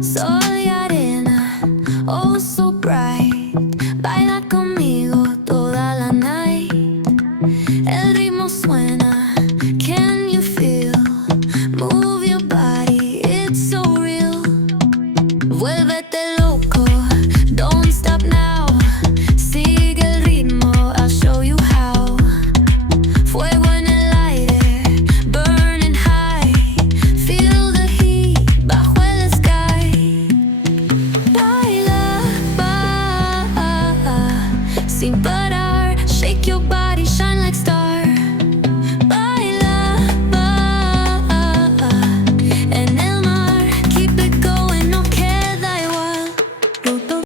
Sol y arena, oh so bright. Baila conmigo toda la night. El ritmo suena, can you feel? Move your body, it's so real. Vuélvete loco, don't stop now. Sigue el ritmo, I'll show you how. Fuego en el aire, burning high. Feel the heat bajo el sky. Baila, sin parar.